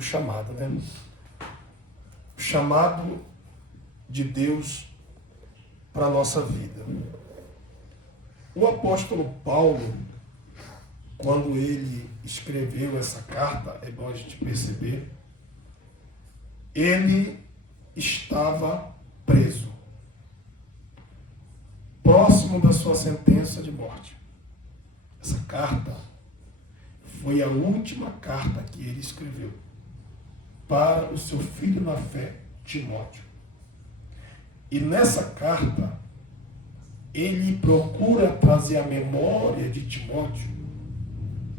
o chamado, né? O chamado de Deus para a nossa vida. O apóstolo Paulo, quando ele escreveu essa carta, é bom a gente perceber, ele estava preso, próximo da sua sentença de morte. Essa carta foi a última carta que ele escreveu para o seu filho na fé, Timóteo. E nessa carta, ele procura trazer à memória de Timóteo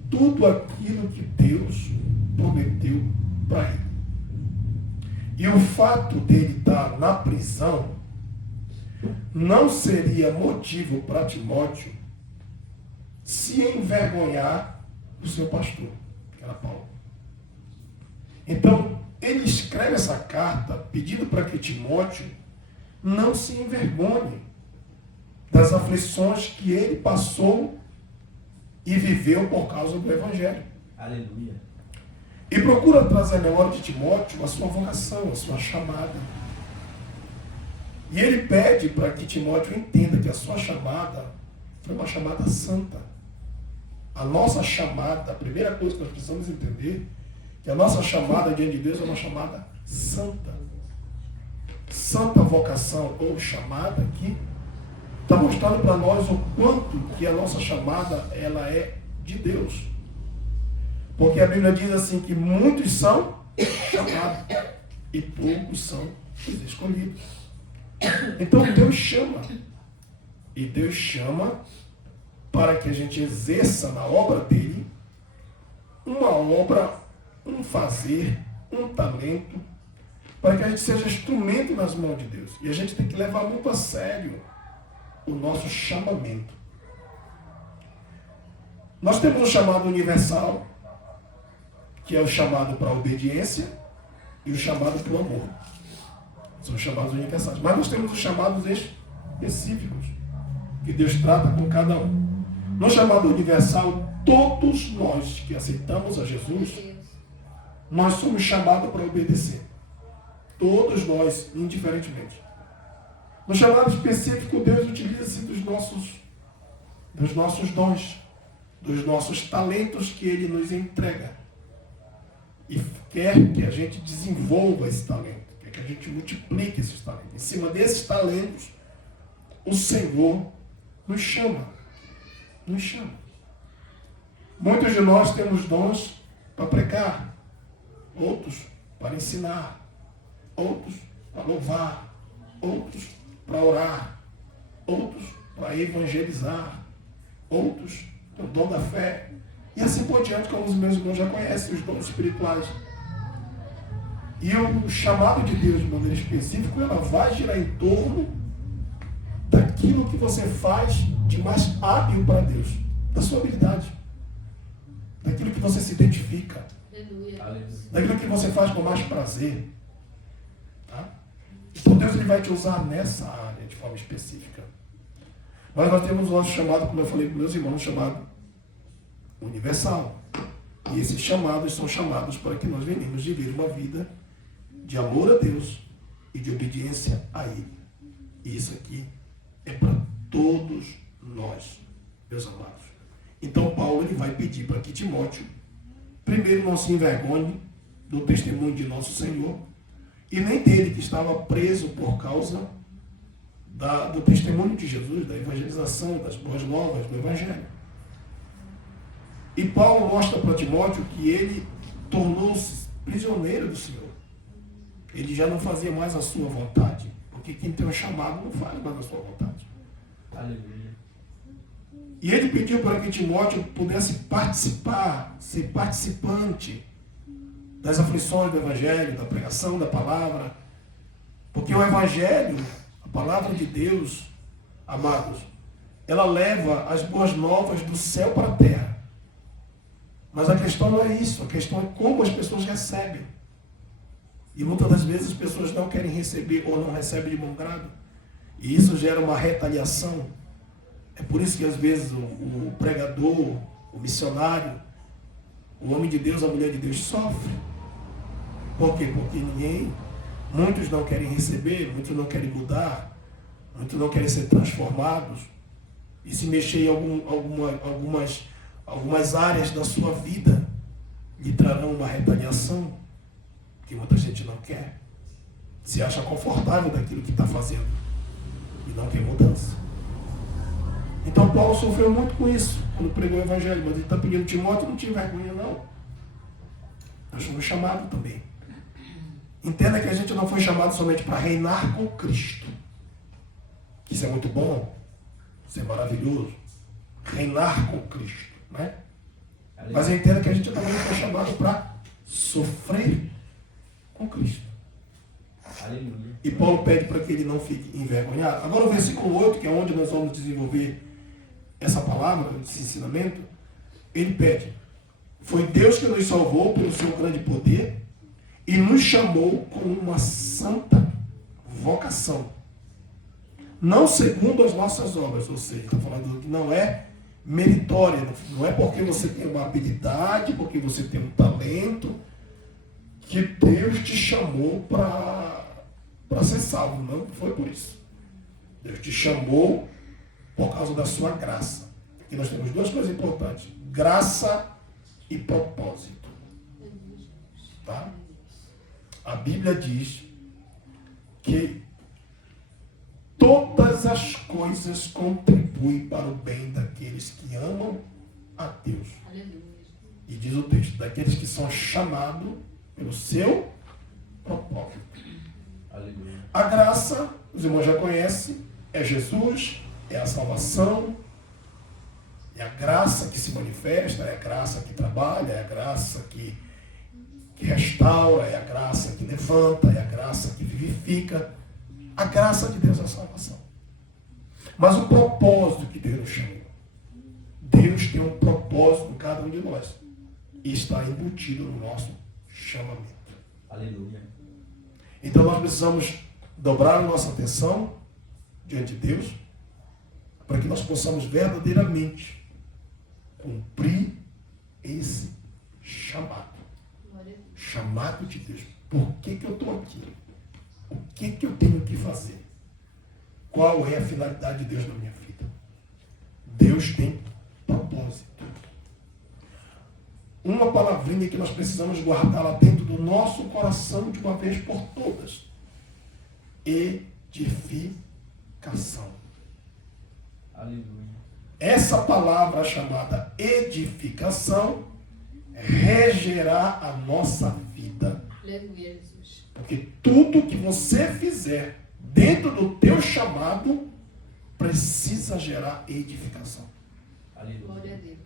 tudo aquilo que Deus prometeu para ele. E o fato dele estar na prisão não seria motivo para Timóteo se envergonhar do seu pastor, que era Paulo. Então, ele escreve essa carta pedindo para que Timóteo não se envergonhe das aflições que ele passou e viveu por causa do Evangelho. Aleluia. E procura trazer à memória de Timóteo a sua vocação, a sua chamada. E ele pede para que Timóteo entenda que a sua chamada foi uma chamada santa. A nossa chamada, a primeira coisa que nós precisamos entender, que a nossa chamada diante de Deus é uma chamada santa. Santa vocação ou chamada aqui está mostrando para nós o quanto que a nossa chamada ela é de Deus. Porque a Bíblia diz assim que muitos são chamados e poucos são os escolhidos. Então Deus chama. E Deus chama para que a gente exerça na obra dele uma obra, um fazer, um talento, para que a gente seja instrumento nas mãos de Deus. E a gente tem que levar muito a sério o nosso chamamento. Nós temos um chamado universal, que é o chamado para a obediência e o chamado para o amor. São chamados universais. Mas nós temos os chamados específicos, que Deus trata com cada um. No chamado universal, todos nós que aceitamos a Jesus, nós somos chamados para obedecer. Todos nós, indiferentemente. No chamado específico, Deus utiliza-se dos nossos dons, dos nossos talentos que Ele nos entrega. E quer que a gente desenvolva esse talento, quer que a gente multiplique esses talentos. Em cima desses talentos, o Senhor nos chama. Nos chama. Muitos de nós temos dons para pregar, outros para ensinar, outros para louvar, outros para orar, outros para evangelizar, outros com o dom da fé. E assim por diante, como os meus irmãos já conhecem os dons espirituais. E o chamado de Deus, de maneira específica, ela vai girar em torno daquilo que você faz de mais hábil para Deus, da sua habilidade, daquilo que você se identifica, daquilo que você faz com mais prazer. Tá? Então Deus ele vai te usar nessa área de forma específica. Mas nós temos o nosso chamado, como eu falei para meus irmãos, chamado universal. E esses chamados são chamados para que nós venhamos viver uma vida de amor a Deus e de obediência a Ele. E isso aqui é para todos nós, meus amados. Então Paulo ele vai pedir para que Timóteo, primeiro, não se envergonhe do testemunho de nosso Senhor, e nem dele que estava preso por causa do testemunho de Jesus, da evangelização, das boas novas, do Evangelho. E Paulo mostra para Timóteo que ele tornou-se prisioneiro do Senhor. Ele já não fazia mais a sua vontade, porque quem tem um chamado não faz mais a sua vontade. Aleluia. E ele pediu para que Timóteo pudesse participar, ser participante das aflições do Evangelho, da pregação da palavra, porque o Evangelho, a palavra de Deus, amados, ela leva as boas novas do céu para a terra. Mas a questão não é isso, a questão é como as pessoas recebem. E muitas das vezes as pessoas não querem receber ou não recebem de bom grado. E isso gera uma retaliação. É por isso que às vezes o pregador, o missionário, o homem de Deus, a mulher de Deus sofre. Por quê? Porque muitos não querem receber, muitos não querem mudar, muitos não querem ser transformados. E se mexer em algumas áreas da sua vida, lhe trarão uma retaliação que muita gente não quer. Se acha confortável daquilo que está fazendo e não quer mudança. Então Paulo sofreu muito com isso quando pregou o Evangelho, mas ele está pedindo Timóteo, não tinha vergonha não. Nós fomos chamados também. Entenda que a gente não foi chamado somente para reinar com Cristo. Isso é muito bom, isso é maravilhoso. Reinar com Cristo, né? Mas entenda que a gente também foi chamado para sofrer com Cristo. Aleluia. E Paulo pede para que ele não fique envergonhado. Agora o versículo 8, que é onde nós vamos desenvolver essa palavra, esse ensinamento, ele pede: foi Deus que nos salvou pelo seu grande poder e nos chamou com uma santa vocação, não segundo as nossas obras. Ou seja, está falando que não é meritória, não é porque você tem uma habilidade, porque você tem um talento, que Deus te chamou para ser salvo. Não foi por isso. Deus te chamou por causa da sua graça. Aqui nós temos duas coisas importantes: graça e propósito. Tá? A Bíblia diz que todas as coisas contribuem para o bem daqueles que amam a Deus. Aleluia. E diz o texto, daqueles que são chamados pelo seu propósito. Aleluia. A graça, os irmãos já conhecem, é Jesus, é a salvação, é a graça que se manifesta, é a graça que trabalha, é a graça que restaura, é a graça que levanta, é a graça que vivifica. A graça de Deus é a salvação. Mas o propósito que Deus nos chamou. Deus tem um propósito em cada um de nós. E está embutido no nosso chamamento. Aleluia. Então nós precisamos dobrar a nossa atenção diante de Deus para que nós possamos verdadeiramente cumprir esse chamado. Chamado de Deus. Por que eu estou aqui? O que eu tenho que fazer? Qual é a finalidade de Deus na minha vida? Deus tem propósito. Uma palavrinha que nós precisamos guardar lá dentro do nosso coração de uma vez por todas: edificação. Aleluia. Essa palavra chamada edificação regerá a nossa vida. Aleluia, Jesus. Porque tudo que você fizer dentro do teu chamado precisa gerar edificação. Aleluia. Glória a Deus.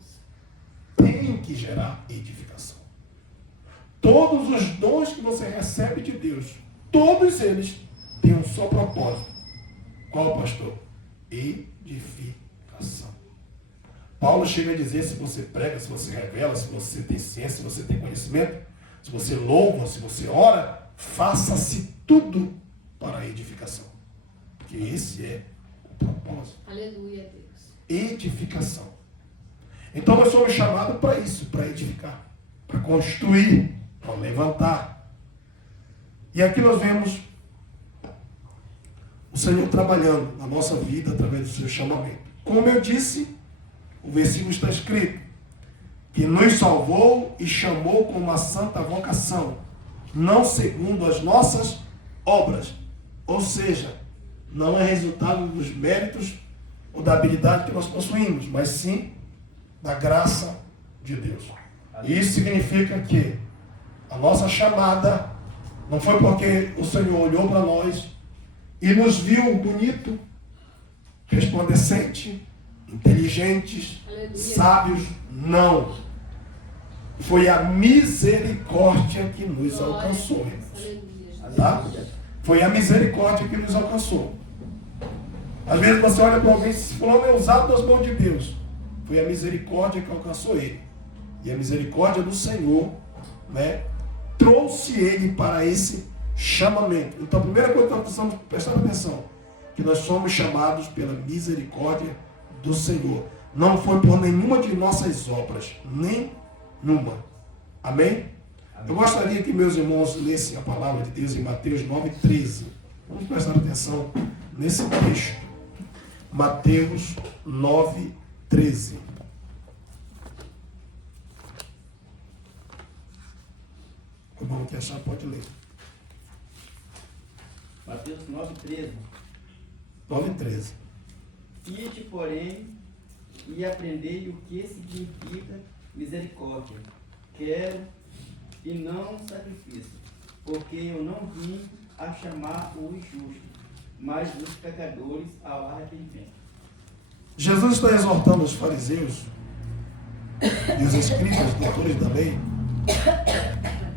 Tem que gerar edificação. Todos os dons que você recebe de Deus, todos eles têm um só propósito. Qual, pastor? Edificação. Paulo chega a dizer: se você prega, se você revela, se você tem ciência, se você tem conhecimento, se você louva, se você ora, faça-se tudo para a edificação. Porque esse é o propósito. Aleluia, Deus. Edificação. Então nós somos chamados para isso, para edificar, para construir, para levantar. E aqui nós vemos o Senhor trabalhando na nossa vida através do seu chamamento. Como eu disse, o versículo está escrito que nos salvou e chamou com uma santa vocação, não segundo as nossas obras. Ou seja, não é resultado dos méritos ou da habilidade que nós possuímos, mas sim da graça de Deus. Isso significa que a nossa chamada não foi porque o Senhor olhou para nós e nos viu bonito, resplandecente, inteligentes, Aleluia. sábios. Não. Foi a misericórdia que nos Glória a alcançou, Deus. irmãos. Aleluia, Jesus. Tá? Foi a misericórdia que nos alcançou. Às vezes você olha para alguém e diz: fulano é usado das mãos de Deus. Foi a misericórdia que alcançou ele. E a misericórdia do Senhor, né, trouxe ele para esse chamamento. Então a primeira coisa que nós precisamos prestar atenção: que nós somos chamados pela misericórdia do Senhor. Não foi por nenhuma de nossas obras. Nenhuma. Amém? Eu gostaria que meus irmãos lessem a palavra de Deus em Mateus 9,13. Vamos prestar atenção nesse texto. Mateus 9,13. O irmão que achar pode ler. Mateus 9,13. 9,13. Ide, porém, e aprendei o que significa misericórdia. Quero e não sacrifício, porque eu não vim a chamar os justos, mas os pecadores ao arrependimento. Jesus está exortando os fariseus e os escribas, doutores da lei,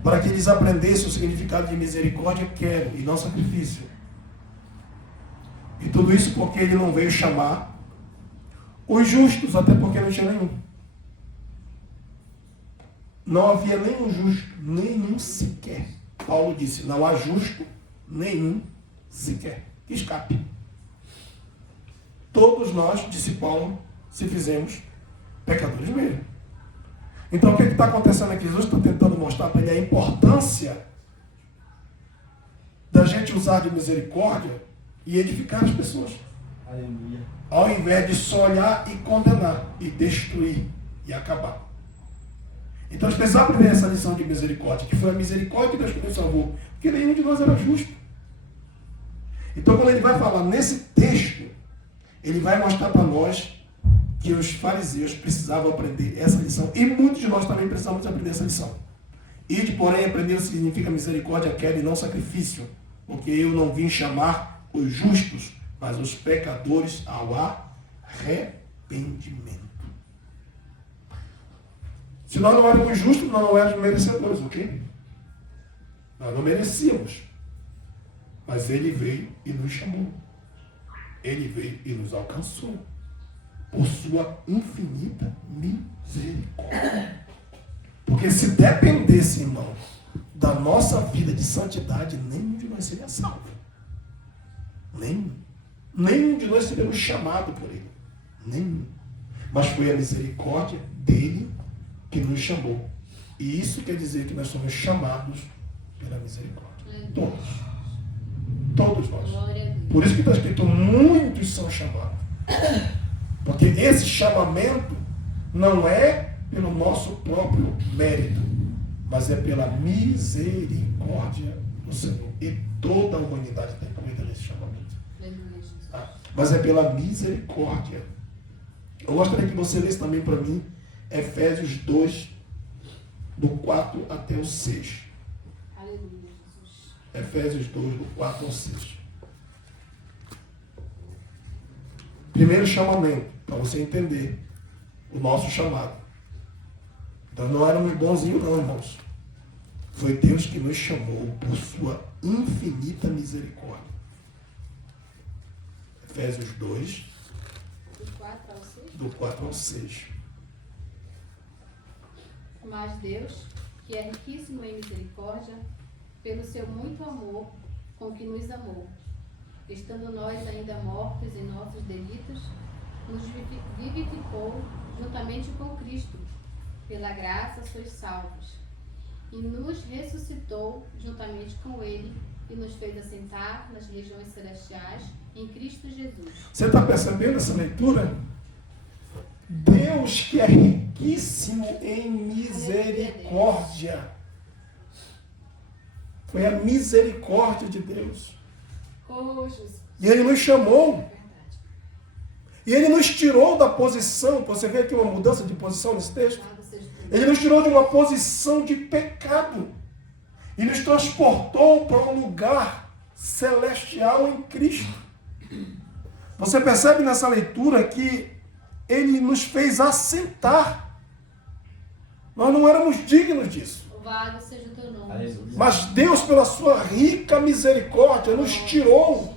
para que eles aprendessem o significado de misericórdia, quero, e não sacrifício. E tudo isso porque ele não veio chamar os justos, até porque não tinha nenhum. Não havia nenhum justo, nenhum sequer. Paulo disse, não há justo nenhum sequer. Que escape. Todos nós, disse Paulo, se fizemos pecadores mesmo. Então o que está acontecendo aqui? Jesus está tentando mostrar para ele a importância da gente usar de misericórdia e edificar as pessoas. Aleluia. Ao invés de só olhar e condenar, e destruir, e acabar. Então eles precisavam aprender essa lição de misericórdia, que foi a misericórdia que Deus nos salvou, porque nenhum de nós era justo. Então quando ele vai falar nesse texto, ele vai mostrar para nós que os fariseus precisavam aprender essa lição, e muitos de nós também precisamos aprender essa lição. Ide, porém, aprender o que significa misericórdia, quero e não sacrifício, porque eu não vim chamar os justos, mas os pecadores ao arrependimento. Se nós não éramos justos, nós não éramos merecedores, ok? Nós não merecíamos. Mas ele veio e nos chamou. Ele veio e nos alcançou. Por sua infinita misericórdia. Porque se dependesse, irmão, da nossa vida de santidade, nenhum de nós seria salvo. Nenhum. Nenhum de nós seríamos chamados por ele. Nenhum. Mas foi a misericórdia dele que nos chamou. E isso quer dizer que nós somos chamados pela misericórdia. Todos. Todos nós. Por isso que está escrito, muitos são chamados. Porque esse chamamento não é pelo nosso próprio mérito, mas é pela misericórdia do Senhor. E toda a humanidade está incluída nesse chamamento. Mas é pela misericórdia. Eu gostaria que você lesse também para mim Efésios 2, do 4 até o 6. Aleluia, Jesus. Efésios 2, do 4 ao 6. Primeiro chamamento, para você entender o nosso chamado. Então não éramos bonzinhos não, irmãos. Foi Deus que nos chamou por sua infinita misericórdia. Efésios 2, Do 4 ao 6. do 4 ao 6. Mas Deus, que é riquíssimo em misericórdia, pelo seu muito amor com que nos amou, estando nós ainda mortos em nossos delitos, nos vivificou juntamente com Cristo. Pela graça sois salvos. E nos ressuscitou juntamente com Ele e nos fez assentar nas regiões celestiais em Cristo Jesus. Você está percebendo essa leitura? Deus que é riquíssimo em misericórdia. Foi a misericórdia de Deus. Oh, Jesus. E Ele nos chamou. Verdade. E Ele nos tirou da posição. Você vê aqui uma mudança de posição nesse texto? Louvado seja Deus. Ele nos tirou de uma posição de pecado. E nos transportou para um lugar celestial em Cristo. Você percebe nessa leitura que Ele nos fez assentar. Nós não éramos dignos disso. Louvado seja o teu nome. Aleluia. Jesus. Mas Deus, pela sua rica misericórdia, nos tirou,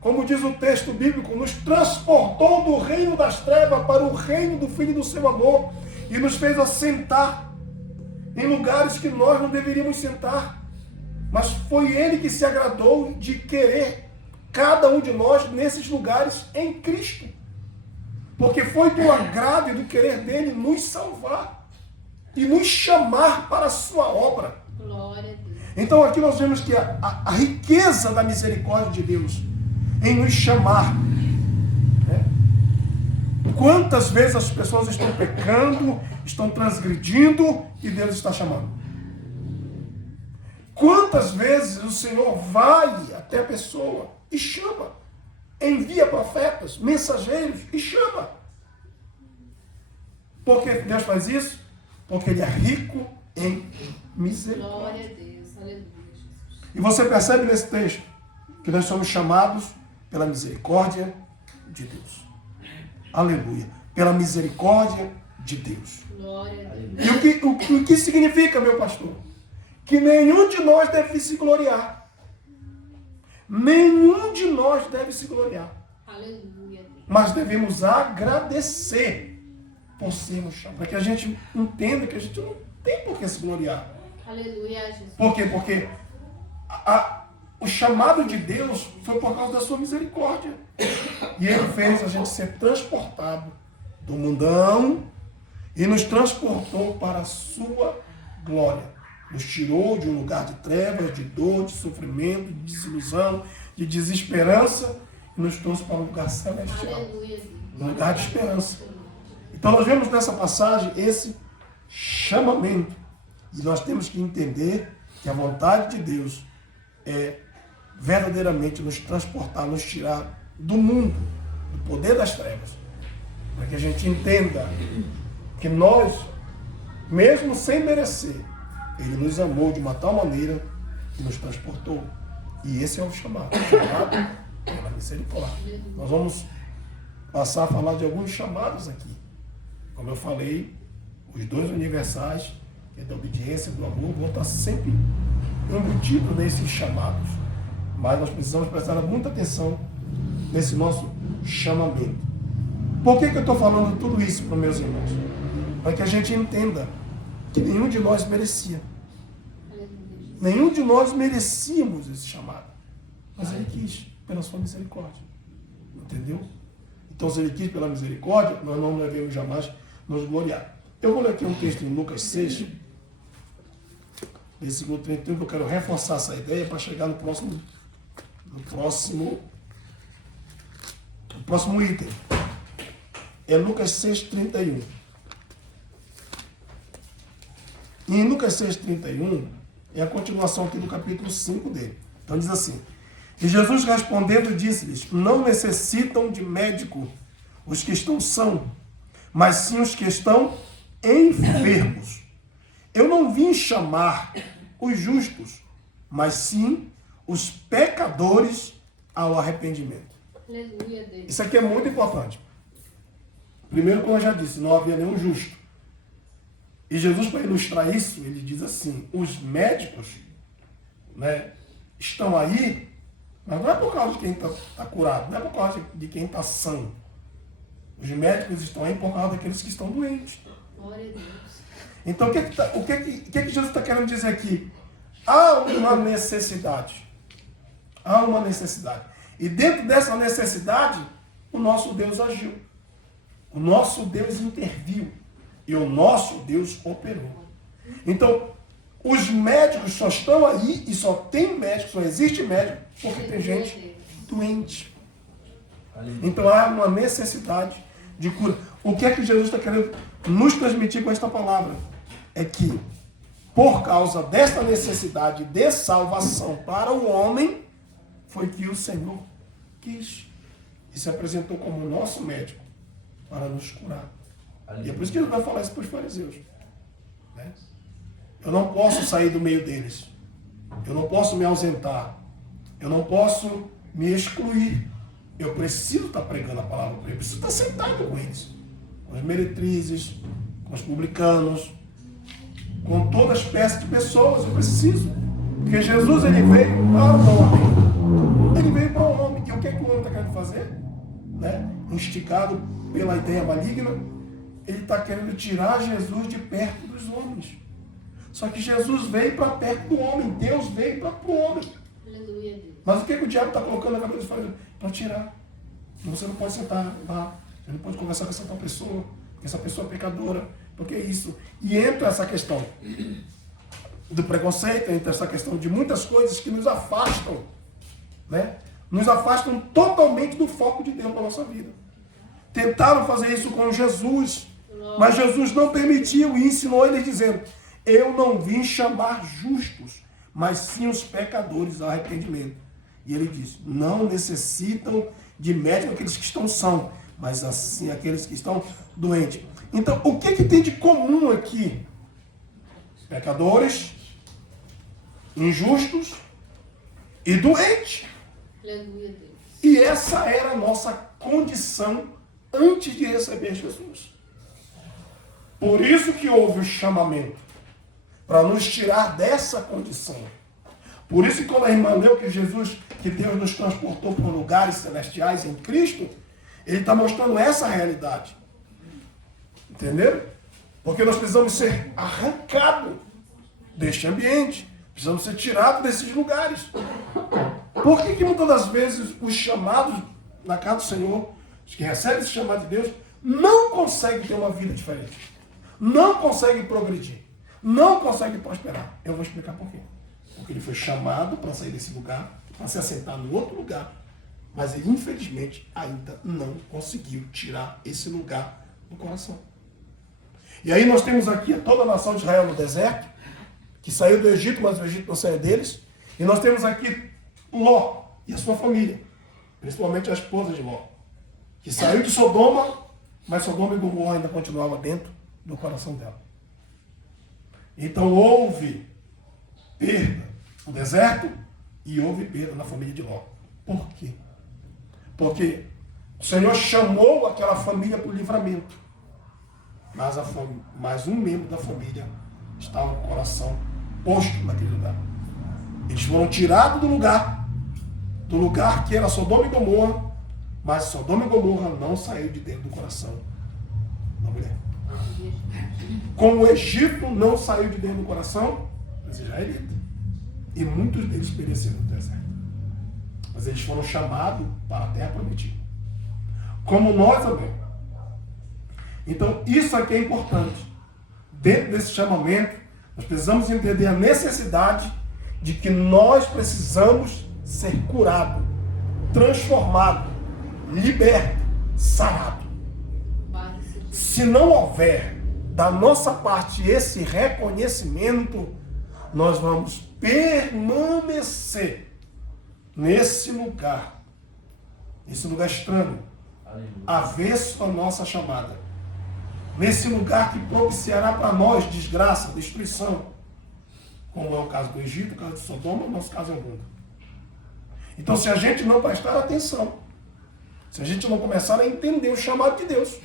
como diz o texto bíblico, nos transportou do reino das trevas para o reino do Filho do seu amor e nos fez assentar em lugares que nós não deveríamos sentar. Mas foi Ele que se agradou de querer cada um de nós nesses lugares em Cristo. Porque foi do agrado e do querer dele nos salvar. e nos chamar para a sua obra. Glória a Deus. Então aqui nós vemos que a riqueza da misericórdia de Deus em nos chamar. Né? Quantas vezes as pessoas estão pecando, estão transgredindo e Deus está chamando? Quantas vezes o Senhor vai até a pessoa e chama, envia profetas, mensageiros e chama. Por que Deus faz isso? Porque Ele é rico em misericórdia. Glória a Deus. Aleluia, Jesus. E você percebe nesse texto que nós somos chamados pela misericórdia de Deus. Aleluia. Pela misericórdia de Deus. Glória a Deus. E o que significa, meu pastor? Que nenhum de nós deve se gloriar. Nenhum de nós deve se gloriar. Aleluia, Deus. Mas devemos agradecer por sermos chamados. Para que a gente entenda que a gente não tem por que se gloriar. Aleluia, Jesus. Por quê? Porque o chamado de Deus foi por causa da sua misericórdia. E Ele fez a gente ser transportado do mundão e nos transportou para a sua glória. Nos tirou de um lugar de trevas, de dor, de sofrimento, de desilusão, de desesperança e nos trouxe para um lugar celestial. Aleluia, Deus. Um lugar de esperança. Então nós vemos nessa passagem esse chamamento. E nós temos que entender que a vontade de Deus é verdadeiramente nos transportar, nos tirar do mundo, do poder das trevas. Para que a gente entenda que nós, mesmo sem merecer, Ele nos amou de uma tal maneira que nos transportou. E esse é o chamado pela misericórdia. Nós vamos passar a falar de alguns chamados aqui. Como eu falei, os dois universais, que é da obediência e do amor, vão estar sempre embutidos nesses chamados. Mas nós precisamos prestar muita atenção nesse nosso chamamento. Por que eu estou falando tudo isso para os meus irmãos? Para que a gente entenda que nenhum de nós merecia. Nenhum de nós merecíamos esse chamado. Mas Ele quis, pela sua misericórdia. Entendeu? Então, se Ele quis pela misericórdia, nós não devemos jamais nos gloriar. Eu vou ler aqui um texto em Lucas 6, versículo 31, que eu quero reforçar essa ideia para chegar no próximo item. É Lucas 6, 31. E em Lucas 6, 31, é a continuação aqui do capítulo 5 dele. Então diz assim: E Jesus respondendo disse-lhes: Não necessitam de médico os que estão sãos, mas sim os que estão enfermos. Eu não vim chamar os justos, mas sim os pecadores ao arrependimento. Aleluia, Deus. Isso aqui é muito importante. Primeiro, como eu já disse, não havia nenhum justo. E Jesus, para ilustrar isso, ele diz assim: os médicos, né, estão aí, mas não é por causa de quem está curado, não é por causa de quem está são. Os médicos estão aí por causa daqueles que estão doentes. Glória a Deus. Então, o que Jesus está querendo dizer aqui? Há uma necessidade. Há uma necessidade. E dentro dessa necessidade, o nosso Deus agiu. O nosso Deus interviu. E o nosso Deus operou. Então, os médicos só estão aí e só tem médico, só existe médico, porque tem gente doente. Então, há uma necessidade de cura. O que é que Jesus está querendo nos transmitir com esta palavra? É que, por causa desta necessidade de salvação para o homem, foi que o Senhor quis e se apresentou como nosso médico para nos curar. E é por isso que ele vai falar isso para os fariseus. Né? Eu não posso sair do meio deles. Eu não posso me ausentar. Eu não posso me excluir. Eu preciso estar pregando a palavra para eles. Eu preciso estar sentado com eles. Com as meretrizes, com os publicanos, com todas as espécies de pessoas. Eu preciso. Porque Jesus, ele veio para o homem. Ele veio para o homem. E o que é que o homem está querendo fazer? Né? Instigado pela ideia maligna, ele está querendo tirar Jesus de perto dos homens. Só que Jesus veio para perto do homem. Deus veio para o homem. Aleluia, Deus. Mas o que o diabo está colocando na cabeça dos fariseus? Para tirar. Você não pode sentar lá. Você não pode conversar com essa tal pessoa. Porque essa pessoa é pecadora. Porque isso, e entra essa questão do preconceito, entra essa questão de muitas coisas que nos afastam, né? Nos afastam totalmente do foco de Deus na nossa vida. Tentaram fazer isso com Jesus, mas Jesus não permitiu e ensinou eles dizendo: eu não vim chamar justos, mas sim os pecadores ao arrependimento. E ele diz: não necessitam de médico aqueles que estão sãos, mas assim aqueles que estão doentes. Então, o que tem de comum aqui? Pecadores, injustos e doentes. Aleluia, Deus. E essa era a nossa condição antes de receber Jesus. Por isso que houve o chamamento, para nos tirar dessa condição. Por isso que quando a irmã leu que Deus nos transportou para lugares celestiais em Cristo, ele está mostrando essa realidade. Entenderam? Porque nós precisamos ser arrancados deste ambiente. Precisamos ser tirados desses lugares. Por que muitas das vezes os chamados na casa do Senhor, os que recebem esse chamado de Deus, não conseguem ter uma vida diferente? Não conseguem progredir? Não conseguem prosperar? Eu vou explicar por quê. Porque ele foi chamado para sair desse lugar, para se assentar no outro lugar, mas ele infelizmente ainda não conseguiu tirar esse lugar do coração. E aí nós temos aqui toda a nação de Israel no deserto, que saiu do Egito, mas o Egito não saiu deles. E nós temos aqui Ló e a sua família, principalmente a esposa de Ló, que saiu de Sodoma, mas Sodoma e Gomorra ainda continuava dentro do coração dela. Então houve perda no deserto e houve perda na família de Ló. Por quê? Porque o Senhor chamou aquela família para o livramento, mas um membro da família estava com o coração posto naquele lugar. Eles foram tirados do lugar que era Sodoma e Gomorra, mas Sodoma e Gomorra não saiu de dentro do coração da mulher. Como o Egito não saiu de dentro do coração dos israelitas. E muitos deles pereceram no deserto. Mas eles foram chamados para a terra prometida. Como nós também. Então, isso aqui é importante. Dentro desse chamamento, nós precisamos entender a necessidade de que nós precisamos ser curados, transformados, libertos, sarados. Se não houver da nossa parte esse reconhecimento, nós vamos permanecer nesse lugar estranho, avesso à nossa chamada, nesse lugar que propiciará para nós desgraça, destruição, como é o caso do Egito, o caso de Sodoma, o nosso caso é o mundo. Então, se a gente não prestar atenção, se a gente não começar a entender o chamado de Deus,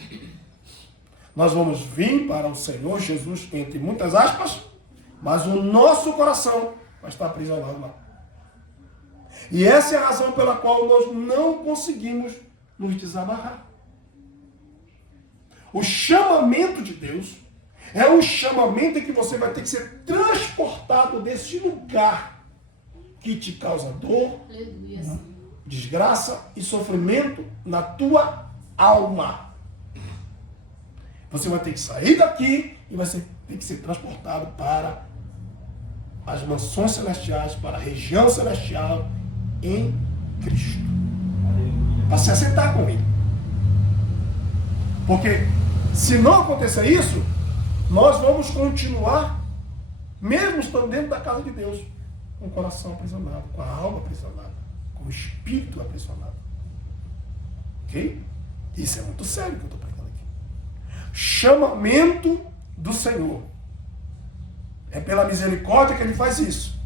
nós vamos vir para o Senhor Jesus, entre muitas aspas, mas o nosso coração vai estar aprisionado lá. E essa é a razão pela qual nós não conseguimos nos desamarrar. O chamamento de Deus é um chamamento em que você vai ter que ser transportado desse lugar que te causa dor, desgraça e sofrimento na tua alma. Você vai ter que sair daqui e vai ter que ser transportado para as mansões celestiais, para a região celestial em Cristo. Para se assentar com Ele. Porque se não acontecer isso, nós vamos continuar, mesmo estando dentro da casa de Deus, com o coração aprisionado, com a alma aprisionada, com o espírito aprisionado. Ok? Isso é muito sério que eu estou pregando aqui. Chamamento do Senhor. É pela misericórdia que Ele faz isso.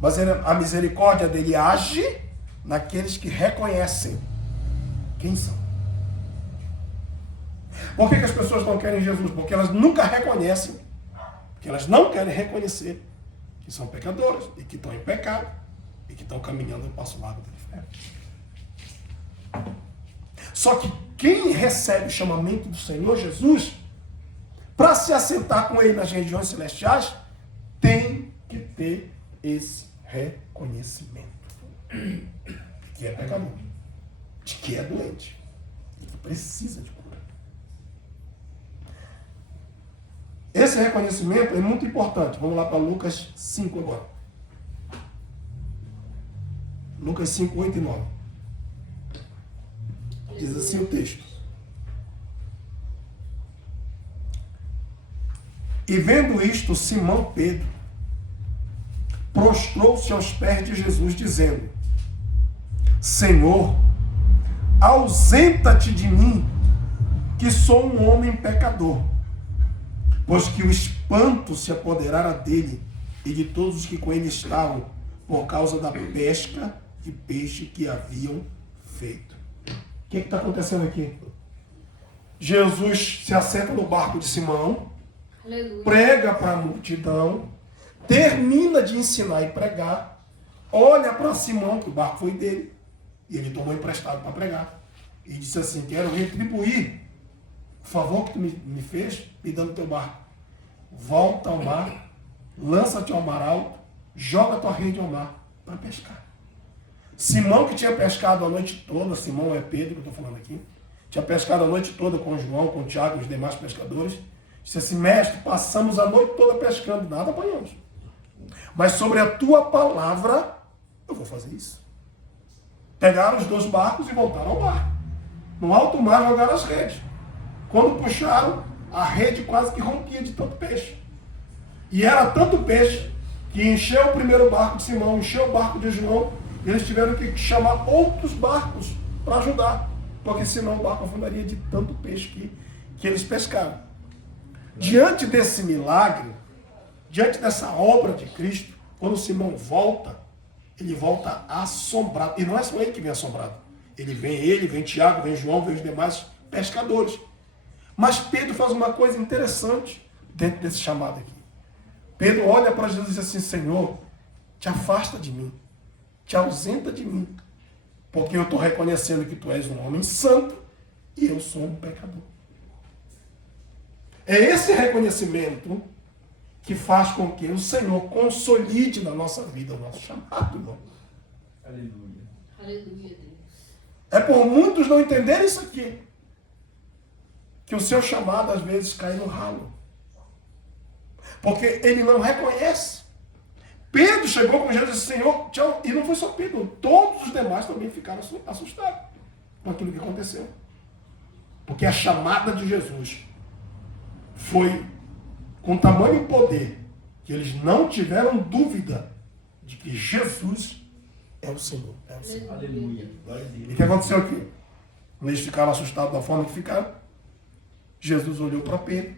Mas a misericórdia dele age naqueles que reconhecem quem são. Por que as pessoas não querem Jesus? Porque elas nunca reconhecem, porque elas não querem reconhecer que são pecadoras e que estão em pecado e que estão caminhando no passo largo do inferno. Só que quem recebe o chamamento do Senhor Jesus para se assentar com Ele nas regiões celestiais tem que ter esse reconhecimento de que é pecador, de que é doente e que precisa de cura. Esse reconhecimento é muito importante. Vamos lá para Lucas 5 agora. Lucas 5, 8 e 9. Diz assim o texto. E vendo isto, Simão Pedro prostrou-se aos pés de Jesus, dizendo: Senhor, ausenta-te de mim, que sou um homem pecador. Pois que o espanto se apoderara dele e de todos os que com ele estavam, por causa da pesca de peixe que haviam feito. O que está acontecendo aqui? Jesus se assenta no barco de Simão, Aleluia. prega para a multidão, termina de ensinar e pregar, olha para Simão, que o barco foi dele, e ele tomou emprestado para pregar, e disse assim: quero retribuir o favor que tu me fez, me dando teu barco. Volta ao mar, lança-te ao mar alto, joga tua rede ao mar para pescar. Simão, que tinha pescado a noite toda, Simão é Pedro que eu estou falando aqui, tinha pescado a noite toda com João, com Tiago e os demais pescadores, disse assim: mestre, passamos a noite toda pescando, nada apanhamos. Mas sobre a tua palavra, eu vou fazer isso. Pegaram os 2 barcos e voltaram ao mar. No alto mar jogaram as redes. Quando puxaram, a rede quase que rompia de tanto peixe. E era tanto peixe que encheu o primeiro barco de Simão, encheu o barco de João, e eles tiveram que chamar outros barcos para ajudar, porque senão o barco afundaria de tanto peixe que eles pescaram. Diante desse milagre, diante dessa obra de Cristo, quando Simão volta, ele volta assombrado. E não é só ele que vem assombrado. Ele, vem Tiago, vem João, vem os demais pescadores. Mas Pedro faz uma coisa interessante dentro desse chamado aqui. Pedro olha para Jesus e diz assim: Senhor, te afasta de mim, te ausenta de mim, porque eu estou reconhecendo que tu és um homem santo e eu sou um pecador. É esse reconhecimento que faz com que o Senhor consolide na nossa vida o nosso chamado, irmão. Aleluia. Aleluia, Deus. É por muitos não entenderem isso aqui, que o seu chamado às vezes cai no ralo. Porque ele não reconhece. Pedro chegou com Jesus e disse: Senhor, tchau. E não foi só Pedro, todos os demais também ficaram assustados com aquilo que aconteceu. Porque a chamada de Jesus foi com tamanho poder que eles não tiveram dúvida de que Jesus é o Senhor. É o Senhor. Aleluia. Glória a E Deus. o que aconteceu aqui? Quando eles ficaram assustados da forma que ficaram, Jesus olhou para Pedro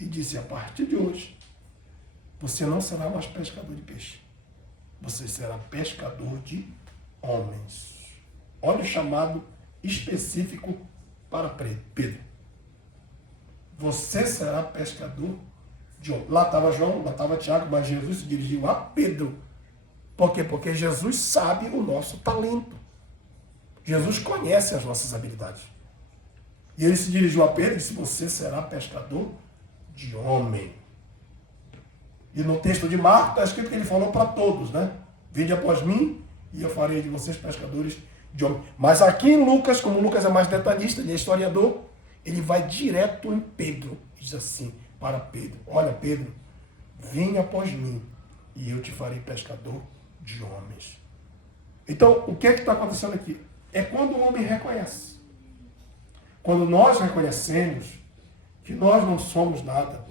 e disse: a partir de hoje, você não será mais pescador de peixe. Você será pescador de homens. Olha o chamado específico para Pedro. Você será pescador de homens. Lá estava João, lá estava Tiago, mas Jesus se dirigiu a Pedro. Por quê? Porque Jesus sabe o nosso talento. Jesus conhece as nossas habilidades. E ele se dirigiu a Pedro e disse: você será pescador de homem. E no texto de Marcos está escrito que ele falou para todos, né? Vinde após mim e eu farei de vocês pescadores de homem. Mas aqui em Lucas, como Lucas é mais detalhista, ele é historiador, ele vai direto em Pedro. Diz assim para Pedro: olha, Pedro, vem após mim e eu te farei pescador de homens. Então, o que é que está acontecendo aqui? É quando o homem reconhece. Quando nós reconhecemos que nós não somos nada,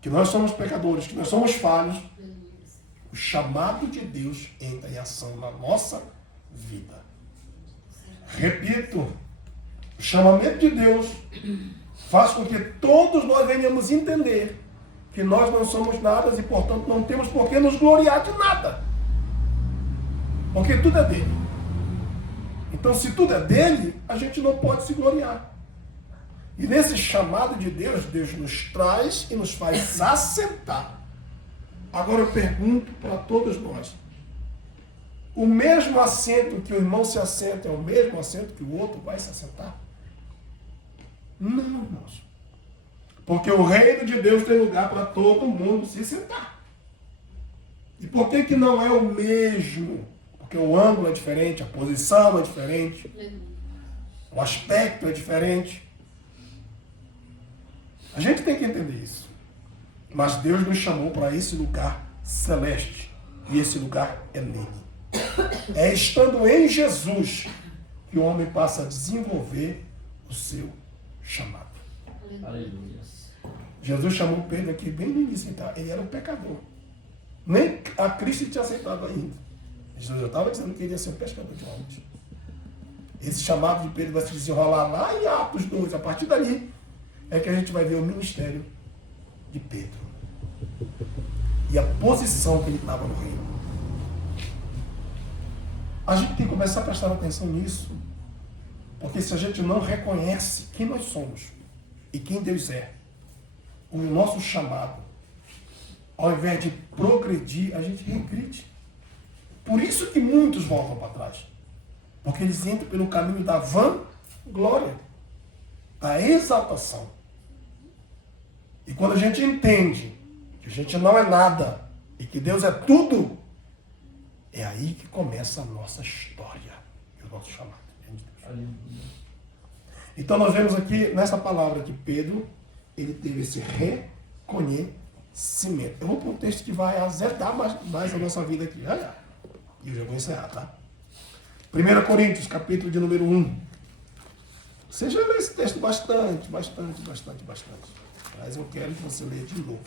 que nós somos pecadores, que nós somos falhos, o chamado de Deus entra em ação na nossa vida. Repito, o chamamento de Deus faz com que todos nós venhamos entender que nós não somos nada e, portanto, não temos por que nos gloriar de nada. Porque tudo é dele. Então, se tudo é dele, a gente não pode se gloriar. E nesse chamado de Deus, Deus nos traz e nos faz assentar. Agora eu pergunto para todos nós: o mesmo assento que o irmão se assenta é o mesmo assento que o outro vai se assentar? Não, irmãos. Porque o reino de Deus tem lugar para todo mundo se sentar. E por que não é o mesmo? Porque o ângulo é diferente, a posição é diferente, o aspecto é diferente. A gente tem que entender isso. Mas Deus nos chamou para esse lugar celeste. E esse lugar é nele. É estando em Jesus que o homem passa a desenvolver o seu chamado. Aleluia. Jesus chamou Pedro aqui bem no início, tá? Ele era um pecador. Nem a Cristo tinha aceitado ainda. Jesus já estava dizendo que ele ia ser um pescador de homens. Esse chamado de Pedro vai se desenrolar lá em Atos 2. A partir dali é que a gente vai ver o ministério de Pedro. E a posição que ele estava no reino. A gente tem que começar a prestar atenção nisso. Porque se a gente não reconhece quem nós somos e quem Deus é, o nosso chamado, ao invés de progredir, a gente regride. Por isso que muitos voltam para trás. Porque eles entram pelo caminho da vanglória, da exaltação. E quando a gente entende que a gente não é nada e que Deus é tudo, é aí que começa a nossa história e o nosso chamado. Aleluia. Então nós vemos aqui nessa palavra que Pedro, ele teve esse reconhecimento. Eu vou para um texto que vai azedar mais a nossa vida aqui. Olha, e eu já vou encerrar, tá? 1 Coríntios, capítulo de número 1. Você já leu esse texto bastante. Mas eu quero que você leia de novo.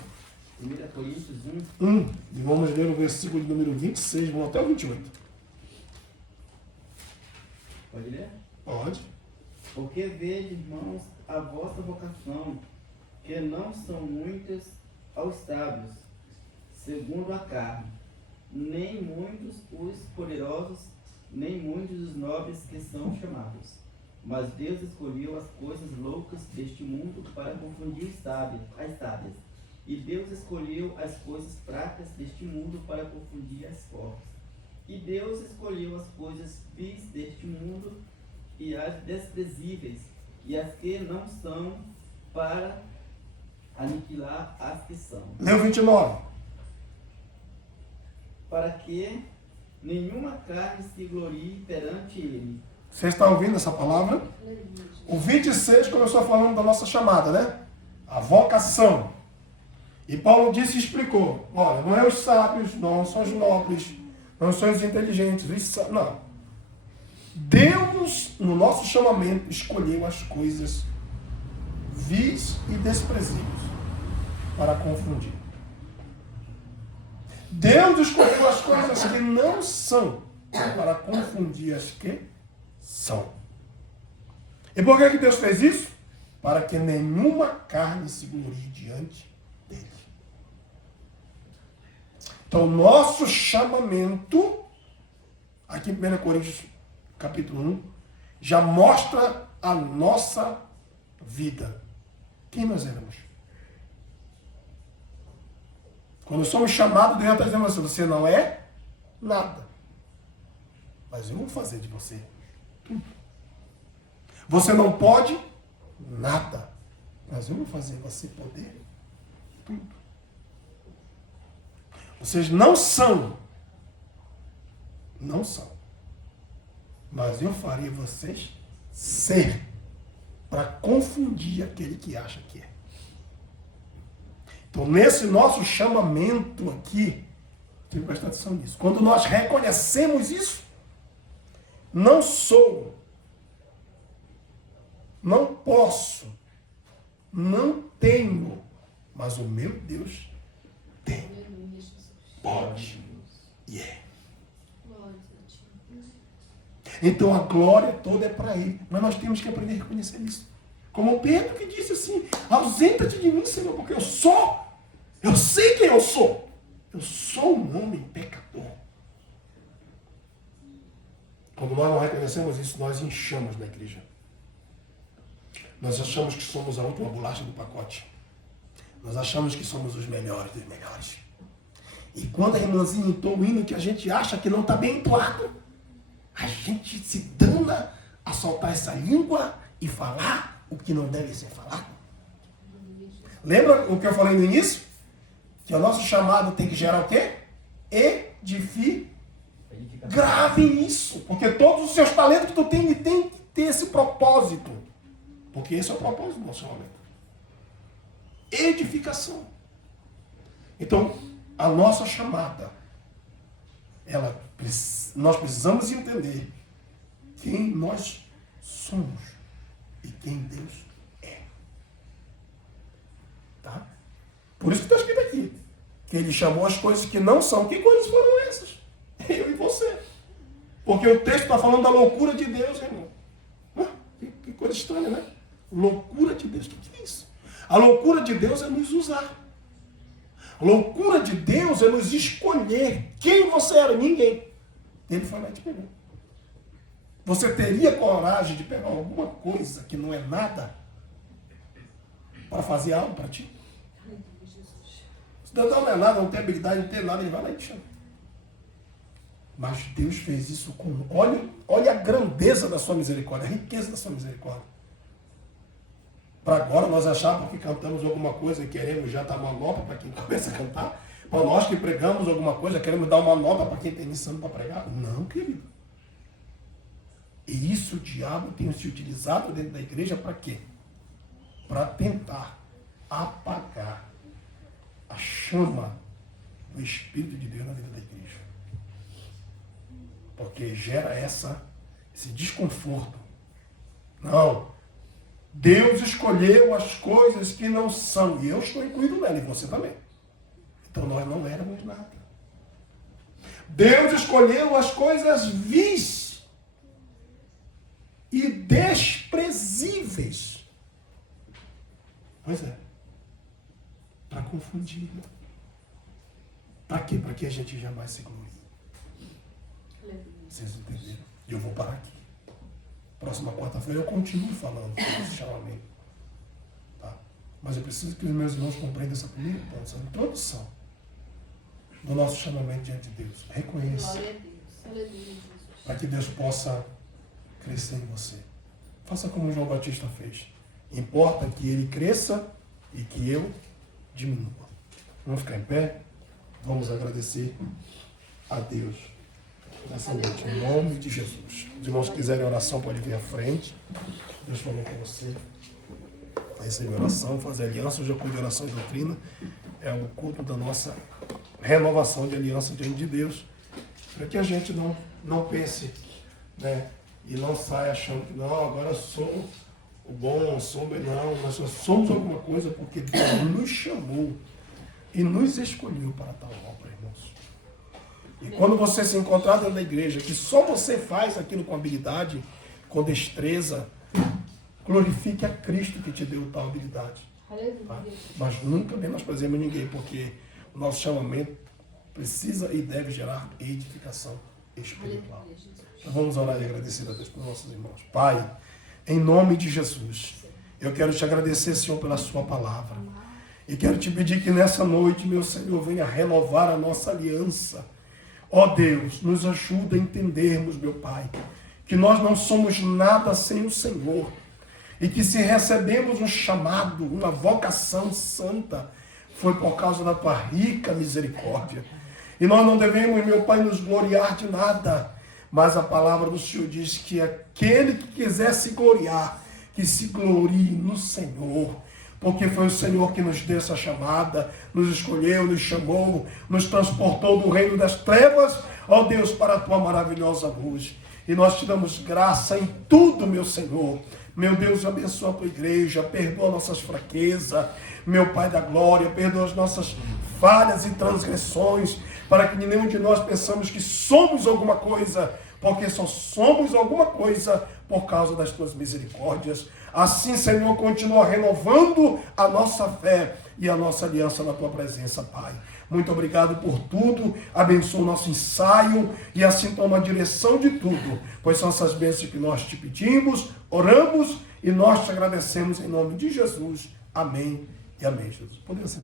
1 Coríntios 1. E vamos ler o versículo de número 26, vamos até o 28. Pode ler? Pode. Porque vejo, irmãos, a vossa vocação, que não são muitos aos sábios, segundo a carne, nem muitos os poderosos, nem muitos os nobres que são chamados. Mas Deus escolheu as coisas loucas deste mundo para confundir as sábias. E Deus escolheu as coisas fracas deste mundo para confundir as fortes. E Deus escolheu as coisas vis deste mundo e as desprezíveis, e as que não são, para aniquilar as que são. Leu 29. Para que nenhuma carne se glorie perante ele. Você está ouvindo essa palavra? O 26 começou falando da nossa chamada, né? A vocação. E Paulo disse e explicou. Olha, não é os sábios, não são os nobres, não são os inteligentes. Não. Deus, no nosso chamamento, escolheu as coisas vis e desprezíveis para confundir. Deus escolheu as coisas que não são para confundir as que são. E por que Deus fez isso? Para que nenhuma carne se glorie diante dele. Então, nosso chamamento, aqui em 1 Coríntios, capítulo 1, já mostra a nossa vida. Quem nós éramos? Quando somos chamados, Deus está dizendo assim, você não é nada. Mas eu vou fazer de você tudo. Você não pode nada. Mas eu vou fazer você poder tudo. Vocês não são. Não são. Mas eu farei vocês ser. Para confundir aquele que acha que é. Então, nesse nosso chamamento aqui, tem que prestar atenção nisso. Quando nós reconhecemos isso, não sou, não posso, não tenho, mas o meu Deus tem. Pode. E é. Então a glória toda é para Ele. Mas nós temos que aprender a reconhecer isso. Como Pedro que disse assim, ausenta-te de mim, Senhor, porque eu sei quem eu sou. Eu sou um homem pecador. Quando nós não reconhecemos isso, nós inchamos na igreja. Nós achamos que somos a última bolacha do pacote. Nós achamos que somos os melhores dos melhores. E quando a irmãzinha entoa o hino que a gente acha que não está bem entoado, a gente se dana a soltar essa língua e falar o que não deve ser falado. Lembra o que eu falei no início? Que o nosso chamado tem que gerar o quê? Grave isso. Porque todos os seus talentos que tu tem que ter esse propósito. Porque esse é o propósito do nosso chamamento. Edificação. Então, a nossa chamada, nós precisamos entender quem nós somos e quem Deus é. Tá? Por isso que está escrito aqui, que ele chamou as coisas que não são. Que coisas foram essas? Eu e você. Porque o texto está falando da loucura de Deus, irmão. Que coisa estranha, né? Loucura de Deus. O que é isso? A loucura de Deus é nos usar. A loucura de Deus é nos escolher. Quem você era? Ninguém. Ele foi lá e te pegou. Você teria coragem de pegar alguma coisa que não é nada para fazer algo para ti? Se Deus não é nada, não tem habilidade, não tem nada, ele vai lá e te chama. Mas Deus fez isso com... Olha a grandeza da sua misericórdia, a riqueza da sua misericórdia. Para agora nós acharmos que cantamos alguma coisa e queremos já dar uma nota para quem começa a cantar. Para nós que pregamos alguma coisa, queremos dar uma nota para quem está iniciando para pregar. Não, querido. E isso o diabo tem se utilizado dentro da igreja para quê? Para tentar apagar a chama do Espírito de Deus na vida da igreja. Porque gera esse desconforto. Não. Deus escolheu as coisas que não são. E eu estou incluído nela, e você também. Então nós não éramos nada. Deus escolheu as coisas vis e desprezíveis. Pois é. Para confundir. Para quê? Para que a gente jamais se glorie. Vocês entenderam? E eu vou parar aqui. Próxima quarta-feira eu continuo falando sobre esse chamamento. Tá? Mas eu preciso que os meus irmãos compreendam essa primeira ponto, essa introdução do nosso chamamento diante de Deus. Reconheça. Glória a Deus. Aleluia, Jesus. Para que Deus possa crescer em você. Faça como João Batista fez. Importa que ele cresça e que eu diminua. Vamos ficar em pé? Vamos agradecer a Deus nessa noite, em nome de Jesus. Os irmãos que quiserem oração, podem vir à frente. Deus falou com você. Receber oração, fazer aliança. Hoje é o culto de oração e doutrina. É o culto da nossa renovação de aliança diante de Deus. Para que a gente não pense, né? E não saia achando que não, agora eu sou o bom, sou o melhor. Nós só somos alguma coisa porque Deus nos chamou e nos escolheu para tal obra, irmãos. E quando você se encontrar dentro da igreja, que só você faz aquilo com habilidade, com destreza, glorifique a Cristo que te deu tal habilidade. Tá? Mas nunca menosprezemos ninguém, porque o nosso chamamento precisa e deve gerar edificação espiritual. Então vamos orar e agradecer a Deus por nossos irmãos. Pai, em nome de Jesus, eu quero te agradecer, Senhor, pela sua palavra. E quero te pedir que nessa noite, meu Senhor, venha renovar a nossa aliança. Ó Deus, nos ajuda a entendermos, meu Pai, que nós não somos nada sem o Senhor. E que se recebemos um chamado, uma vocação santa, foi por causa da tua rica misericórdia. E nós não devemos, meu Pai, nos gloriar de nada. Mas a palavra do Senhor diz que aquele que quiser se gloriar, que se glorie no Senhor. Porque foi o Senhor que nos deu essa chamada, nos escolheu, nos chamou, nos transportou do reino das trevas, ó Deus, para a tua maravilhosa luz. E nós te damos graça em tudo, meu Senhor. Meu Deus, abençoa a tua igreja, perdoa nossas fraquezas, meu Pai da glória, perdoa as nossas falhas e transgressões, para que nenhum de nós pensamos que somos alguma coisa, porque só somos alguma coisa por causa das tuas misericórdias. Assim, Senhor, continua renovando a nossa fé e a nossa aliança na tua presença, Pai. Muito obrigado por tudo, abençoa o nosso ensaio e assim toma a direção de tudo, pois são essas bênçãos que nós te pedimos, oramos e nós te agradecemos em nome de Jesus. Amém e amém, Jesus. Podemos